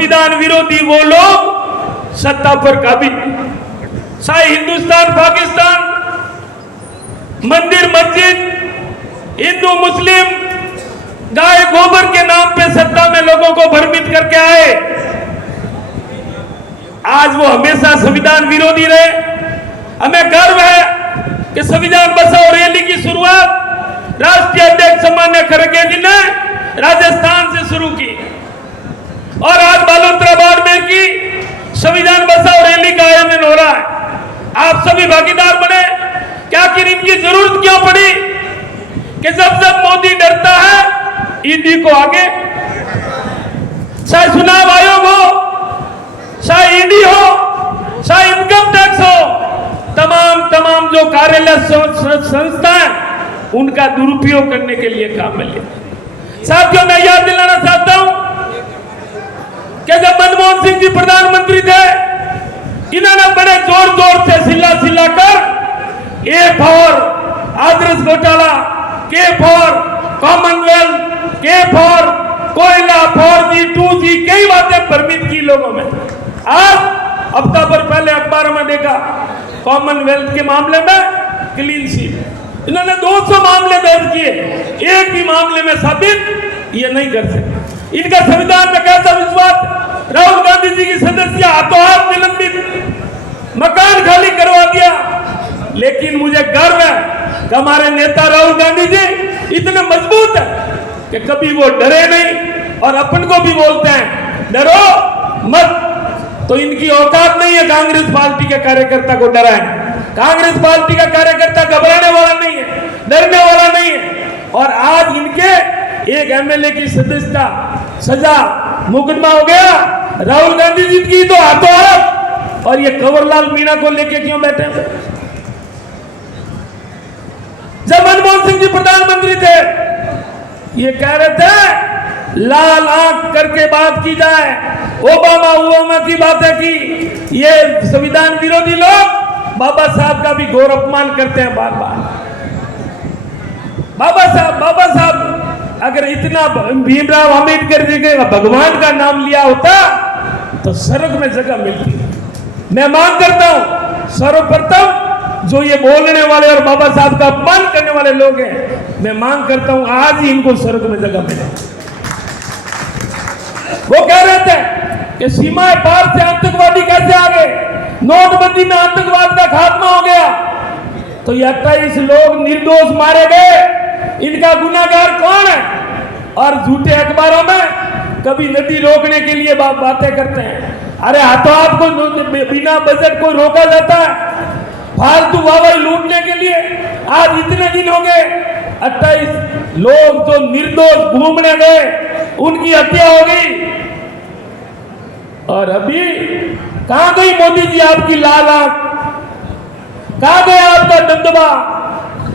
संविधान विरोधी वो लोग सत्ता पर काबिज, चाहे हिंदुस्तान पाकिस्तान, मंदिर मस्जिद, हिंदू मुस्लिम, गाय गोबर के नाम पे सत्ता में लोगों को भ्रमित करके आए, आज वो हमेशा संविधान विरोधी रहे। हमें गर्व है कि संविधान बचाओ रैली की शुरुआत राष्ट्रीय अध्यक्ष सम्मान्य खड़गे जी ने राजस्थान से शुरू की और आज बालोतरा बाड़मेर की संविधान बचाओ रैली का आयोजन हो रहा है। आप सभी भागीदार बने। क्या कि इनकी जरूरत क्यों पड़ी कि जब जब मोदी डरता है ईडी को आगे, चाहे चुनाव आयोग हो, चाहे ईडी हो, चाहे इनकम टैक्स हो, तमाम जो कार्यालय संस्थाएं उनका दुरुपयोग करने के लिए काम में लिए। साथियों, मैं याद दिलाना चाहता हूं कि जब मनमोहन सिंह जी प्रधानमंत्री थे, इन्होंने बड़े जोर से चिल्ला कर ए फॉर आदर्श घोटाला, के फॉर कॉमनवेल्थ, के फॉर कोयला, 4G 2G कई बातें भ्रमित की लोगों में। आज हफ्ता भर पहले अखबारों में देखा कॉमनवेल्थ के मामले में क्लीन शीट, इन्होंने 200 मामले दर्ज किए, एक भी मामले में साबित ये नहीं कर सके। इनका संविधान में कैसा विश्वास? राहुल गांधी जी की सदस्य हाथों हाथ निलंबित, मकान खाली करवा दिया। लेकिन मुझे गर्व है कि हमारे नेता राहुल गांधी जी इतने मजबूत है कि कभी वो डरे नहीं और अपन को भी बोलते हैं डरो मत। तो इनकी औकात नहीं है कांग्रेस पार्टी के कार्यकर्ता को डराए। कांग्रेस पार्टी का कार्यकर्ता घबराने वाला नहीं है, डरने वाला नहीं है। और आज इनके एक एमएलए की सदस्यता सजा मुकदमा हो गया, राहुल गांधी जी की तो हाथों हाथ, और ये कंवरलाल मीणा को लेके क्यों बैठे? जब मनमोहन सिंह जी प्रधानमंत्री थे, ये कह रहे थे लाल आंख करके बात की जाए, ओबामा की बातें की। ये संविधान विरोधी लोग बाबा साहब का भी घोर अपमान करते हैं बार बार। बाबा साहब अगर इतना भीमराव अंबेडकर जी के भगवान का नाम लिया होता तो स्वर्ग में जगह मिलती। मैं मांग करता हूं सर्वप्रथम जो ये बोलने वाले और बाबा साहब का अपमान करने वाले लोग हैं, मैं मांग करता हूं आज ही इनको स्वर्ग में जगह मिले। वो कह रहे थे कि सीमाएं पार से आतंकवादी कैसे आ गए, नोटबंदी में आतंकवाद का खात्मा हो गया। तो ये 28 लोग निर्दोष मारे गए, इनका गुनाहगार कौन है? और झूठे अखबारों में कभी नदी रोकने के लिए बातें करते हैं। अरे हाथों हाथ को बिना बजट को रोका जाता है, फालतू वाहवाही लूटने के लिए। आज इतने दिन हो गए, 28 लोग जो निर्दोष घूमने गए उनकी हत्या हो गई। और अभी कहां गई मोदी जी आपकी लाल आंख? कहां गया आपका दबदबा?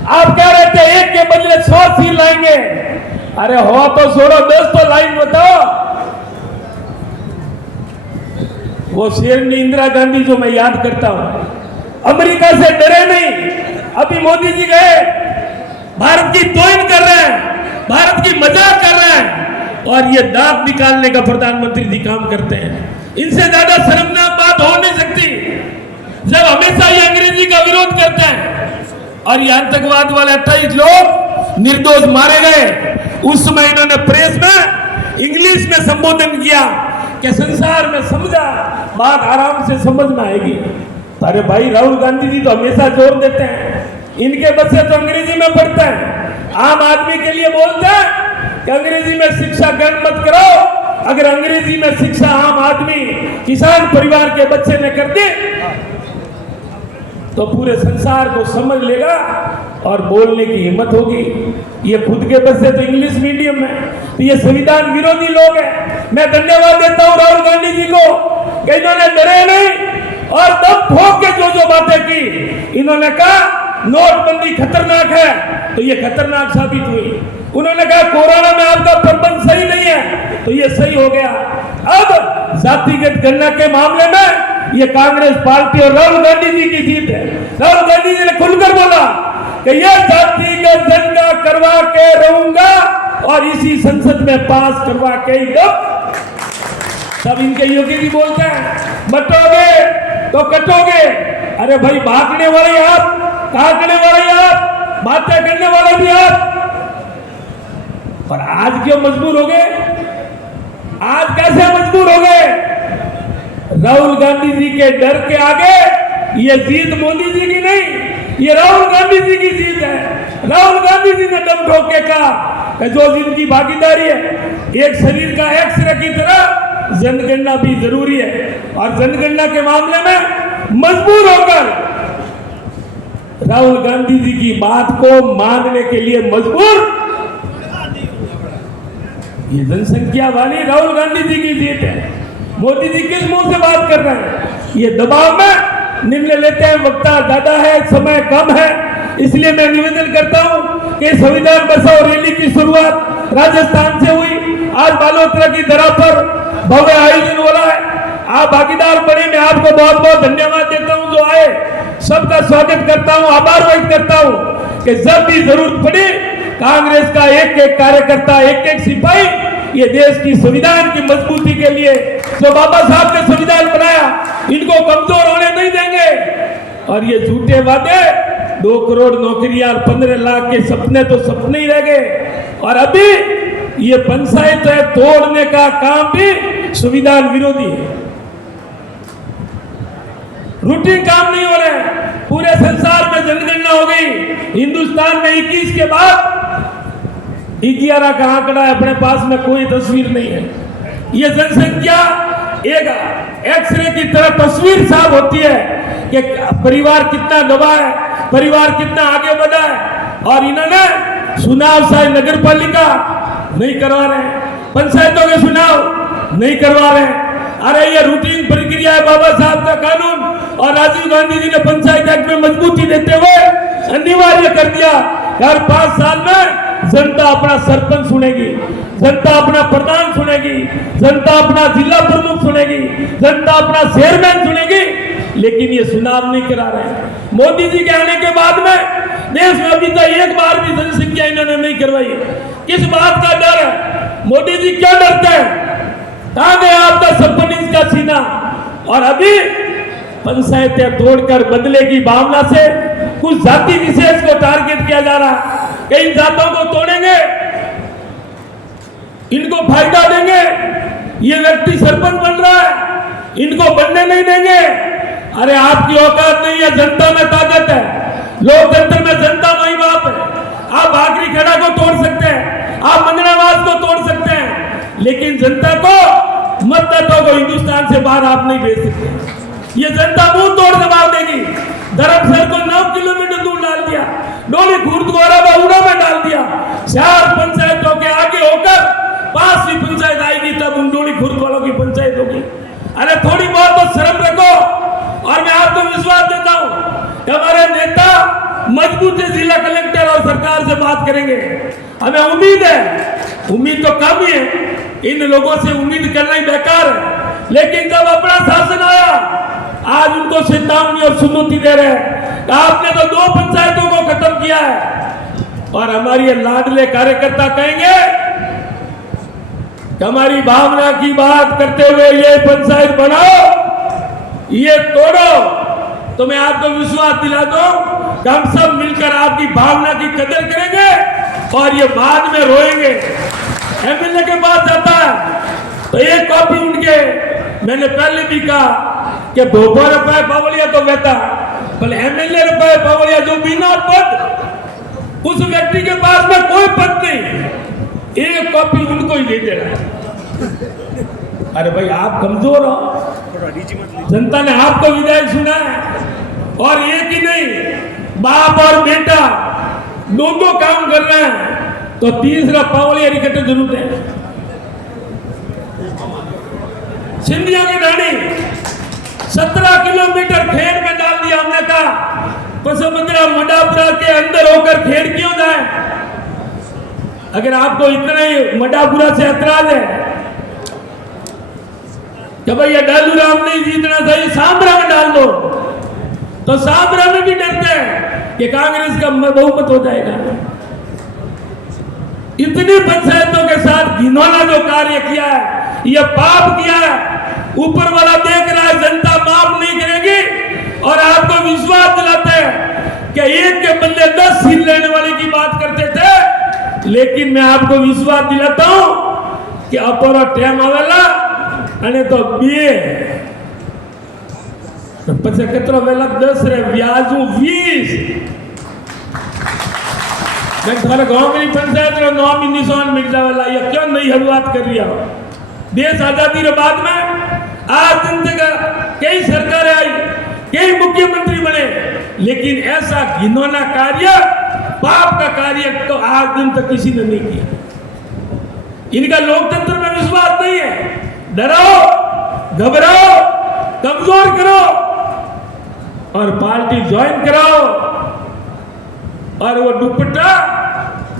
आप कह रहे थे एक के बदले 100 सील लाएंगे। अरे हो तो छोड़ो, 10 तो लाइन बताओ। वो शेरनी इंदिरा गांधी जो मैं याद करता हूं, अमेरिका से डरे नहीं। अभी मोदी जी गए, भारत की तोहिन कर रहे हैं, भारत की मजाक कर रहे हैं, और ये दांत निकालने का प्रधानमंत्री जी काम करते हैं। इनसे ज्यादा शर्मनाक बात हो नहीं सकती जब हमेशा ये अंग्रेजी का विरोध करते हैं। और ये आतंकवाद वाले 28 लोग निर्दोष मारे गए, उस समय इन्होंने प्रेस में इंग्लिश में संबोधन किया कि संसार में समझा, बात आराम से समझ में आएगी। अरे भाई, राहुल गांधी जी तो हमेशा जोर देते हैं, इनके बच्चे तो अंग्रेजी में पढ़ते हैं, आम आदमी के लिए बोलते हैं कि अंग्रेजी में शिक्षा ग्रहण मत करो। अगर अंग्रेजी में शिक्षा आम आदमी किसान परिवार के बच्चे ने कर दी तो पूरे संसार को समझ लेगा और बोलने की हिम्मत होगी। ये खुद के बच्चे तो इंग्लिश मीडियम में, तो ये संविधान विरोधी लोग हैं। मैं धन्यवाद देता हूं राहुल गांधी जी को कि इन्होंने डरे नहीं और दम ठोक के जो बातें की। इन्होंने कहा नोटबंदी खतरनाक है, तो ये खतरनाक साबित हुई। उन्होंने कहा कोरोना में आपका प्रबंध सही नहीं है, तो ये सही हो गया। अब जातिगत गणना के मामले में ये कांग्रेस पार्टी और राहुल गांधी जी की जीत है। राहुल गांधी जी ने खुलकर बोला कि ये जातिगत गणना करवा के रहूंगा और इसी संसद में पास करवा के ही सब इनके योगी जी बोलते हैं बटोगे तो कटोगे। अरे भाई भागने वाले आप, काटने वाले आप, बातें करने वाले भी आप, पर आज क्यों मजबूर हो गए? आज कैसे मजबूर हो गए? राहुल गांधी जी के डर के आगे ये जीत मोदी जी की नहीं, ये राहुल गांधी जी की जीत है। राहुल गांधी जी ने दम ठोक के कहा कि जो जिनकी भागीदारी है, एक शरीर का एक्सरे की तरह जनगणना भी जरूरी है, और जनगणना के मामले में मजबूर होकर राहुल गांधी जी की बात को मानने के लिए मजबूर। ये जनसंख्या वाली राहुल गांधी जी की जीत है। मोदी जी किस मुंह से बात कर रहे हैं? ये दबाव में निर्णय लेते हैं, वक्ता ज्यादा है, समय कम है, इसलिए मैं निवेदन करता हूं कि संविधान बचाओ रैली की शुरुआत राजस्थान से हुई। आज बालोतरा की धरा पर भव्य आयोजन हो रहा है। आप भागीदार बने, मैं आपको बहुत बहुत धन्यवाद देता हूं जो आए, सबका स्वागत करता हूं, आभार व्यक्त करता हूं कि जब भी जरूरत पड़ी कांग्रेस का एक एक कार्यकर्ता, एक एक सिपाही ये देश की संविधान की मजबूती के लिए जो बाबा साहब ने संविधान बनाया, इनको कमजोर होने नहीं देंगे। और ये झूठे वादे, 2 करोड़ नौकरियां, 15 लाख के सपने तो सपने ही रह गए। और अभी ये पंचायत तोड़ने का काम भी संविधान विरोधी है। रूटीन काम नहीं हो रहा है। पूरे संसार में जनगणना हो गई, हिंदुस्तान में 21 के बाद 11 का आंकड़ा है, अपने पास में कोई तस्वीर नहीं है। ये जनसंख्या एक एक्सरे की तरह तस्वीर साफ होती है कि परिवार कितना दबा है, परिवार कितना आगे बढ़ा है। और इन्होंने चुनाव चाहे नगर पालिका नहीं करवा रहे, पंचायतों के चुनाव नहीं करवा रहे। अरे ये रूटीन प्रक्रिया है बाबा साहब का कानून, और राजीव गांधी जी ने पंचायत एक्ट में मजबूती देते हुए अनिवार्य कर दिया। हर 5 साल में जनता अपना सरपंच चुनेगी, जनता अपना प्रधान चुनेगी, जनता अपना जिला प्रमुख चुनेगी, जनता अपना चेयरमैन चुनेगी, लेकिन ये चुनाव नहीं करा रहे। मोदी जी के आने के बाद में देश में अभी तक एक बार भी जनसंख्या इन्होंने नहीं करवाई। किस बात का डर है? मोदी जी क्यों डरते हैं? कहां गया आपका 56 इंच का सीना? और अभी पंचायतें तोड़कर बदले की भावना से कुछ जाति विशेष को टारगेट किया जा रहा है। इन जातों को तोड़ेंगे, इनको फायदा देंगे, ये व्यक्ति सरपंच बन रहा है, इनको बनने नहीं देंगे। अरे आपकी औकात नहीं है, जनता में ताकत है, लोकतंत्र में जनता माई बाप है। आप आखिरी खेड़ा को तोड़ सकते हैं, आप मंगनावास को तोड़ सकते हैं, लेकिन जनता को, मतदाताओं को हिंदुस्तान से बाहर आप नहीं भेज सकते। ये जनता मुंह तोड़ जवाब देगी। धर्मसर को 9 किलोमीटर दूर डाल दिया, डोली खुर्द को उड़ा में डाल दिया। 4 पंचायतों के आगे होकर 5वीं पंचायत आएगी, तब उन डोली खुर्द वालों की पंचायत होगी। अरे थोड़ी बहुत तो शर्म रखो। और मैं आपको विश्वास देता हूं कि हमारे नेता मजबूत जिला कलेक्टर और सरकार से बात करेंगे। हमें उम्मीद है, उम्मीद तो कम ही है, इन लोगों से उम्मीद करना ही बेकार है। लेकिन जब अपना शासन आया, आज उनको चेतावनी और चुनौती दे रहे हैं। आपने तो 2 पंचायतों को खत्म किया है, और हमारे लाडले कार्यकर्ता कहेंगे कि हमारी भावना की बात करते हुए ये पंचायत बनाओ, ये तोड़ो। तो मैं आपको विश्वास दिला दूं कि हम सब मिलकर आपकी भावना की कदर करेंगे, और ये बाद में रोएंगे। एमएलए के पास जाता है तो एक कॉपी उनके, मैंने पहले भी कहा कि भोपाल रुपए पावलिया तो बेटा, पर एमएलए रुपए पावलिया जो बिना पद, उस व्यक्ति के पास में कोई पद नहीं, एक कॉपी उनको ही दे देना। अरे भाई आप कमजोर हो, जनता ने आपको विधायक चुना है, और एक ही नहीं, बाप और बेटा दोनों काम कर रहे हैं, तो तीसरा पावलिया इकट्ठे जरूरत है। सिंधिया की ढाणी 17 किलोमीटर खेड़ में डाल दिया। हमने कहा पसमंदरा मडापुरा के अंदर होकर खेड़ क्यों जाए? अगर आपको इतना ही मडापुरा से ऐतराज है कि भाई ये डालूराम नहीं जीतना चाहिए, सांबरा में डाल दो, तो सांबरा में भी डरते हैं कि कांग्रेस का बहुमत हो जाएगा। इतनी पंचायतों के साथ घिनौना जो कार्य किया है, यह पाप किया है, ऊपर वाला देख रहा है, जनता माफ नहीं करेगी। और आपको विश्वास दिलाते हैं कि एक के बदले 10 सीट लेने वाले की बात करते थे, लेकिन मैं आपको विश्वास दिलाता हूं कि अपरो टेम आवेला અને તો 2 પછી કેટલો વેલા 10 રે વ્યાજુ 20 मैं थारे गांव में पंचायत रो नाम ही निशान मिल जावेला। ये क्यों नहीं शुरुआत कर रही हो? देश आजादी के बाद में आज दिन तक कई सरकारें आई, कई मुख्यमंत्री बने, लेकिन ऐसा घिनौना कार्य, पाप का कार्य तो आज दिन तक किसी ने नहीं किया। इनका लोकतंत्र में विश्वास नहीं है। डराओ, घबराओ, कमजोर करो और पार्टी ज्वाइन कराओ और वो दुपट्टा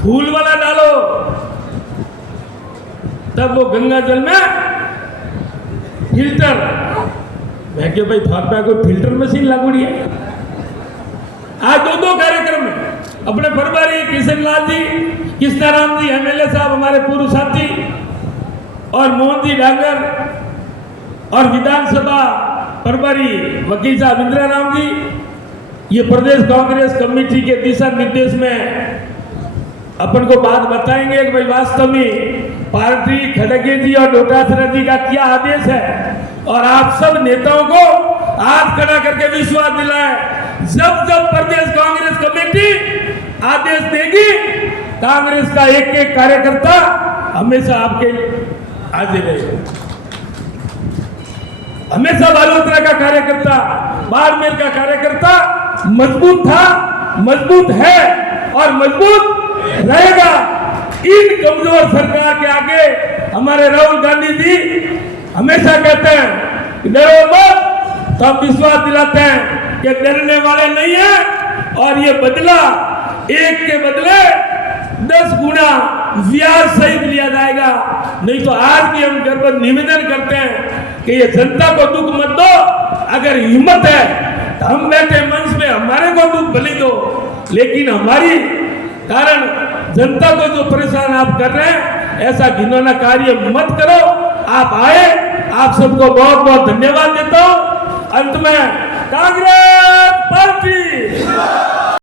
फूल वाला डालो, तब वो गंगा जल में फिल्टर। मैं क्या भाई थापा कोई फिल्टर मशीन लागूड़ी है? आज 2 कार्यक्रम में अपने प्रभारी किशन लाल जी, कृष्णाराम जी एमएलए साहब हमारे पूर्व साथी, और मोहन जी डांगर, और विधानसभा प्रभारी वकील साहब इंदिरा राम जी, ये प्रदेश कांग्रेस कमेटी के दिशा निर्देश में अपन को बात बताएंगे कि भाई वास्तव में पार्टी खड़गे जी और डोटासरा जी का क्या आदेश है, और आप सब नेताओं को हाथ खड़ा करके विश्वास दिलाए, जब जब प्रदेश कांग्रेस कमेटी आदेश देगी, कांग्रेस का एक एक कार्यकर्ता हमेशा आपके हाजिर रहेगा। हमेशा बालोतरा का कार्यकर्ता, बाड़मेर का कार्यकर्ता मजबूत था, मजबूत है और मजबूत रहेगा। इन कमजोर सरकार के आगे हमारे राहुल गांधी जी हमेशा कहते हैं कि डरो मत, तो हम विश्वास दिलाते हैं कि डरने वाले नहीं है, और ये बदला एक के बदले 10 गुना ब्याज सहित लिया जाएगा। नहीं तो आज भी हम गर्व निवेदन करते हैं कि ये जनता को दुख मत दो, अगर हिम्मत है तो हम बैठे मंच में हमारे को दुख भले दो, लेकिन हमारी कारण जनता को जो परेशान आप कर रहे हैं, ऐसा घिनौना कार्य मत करो। आप आए, आप सबको बहुत बहुत धन्यवाद देता हूं। अंत में कांग्रेस पार्टी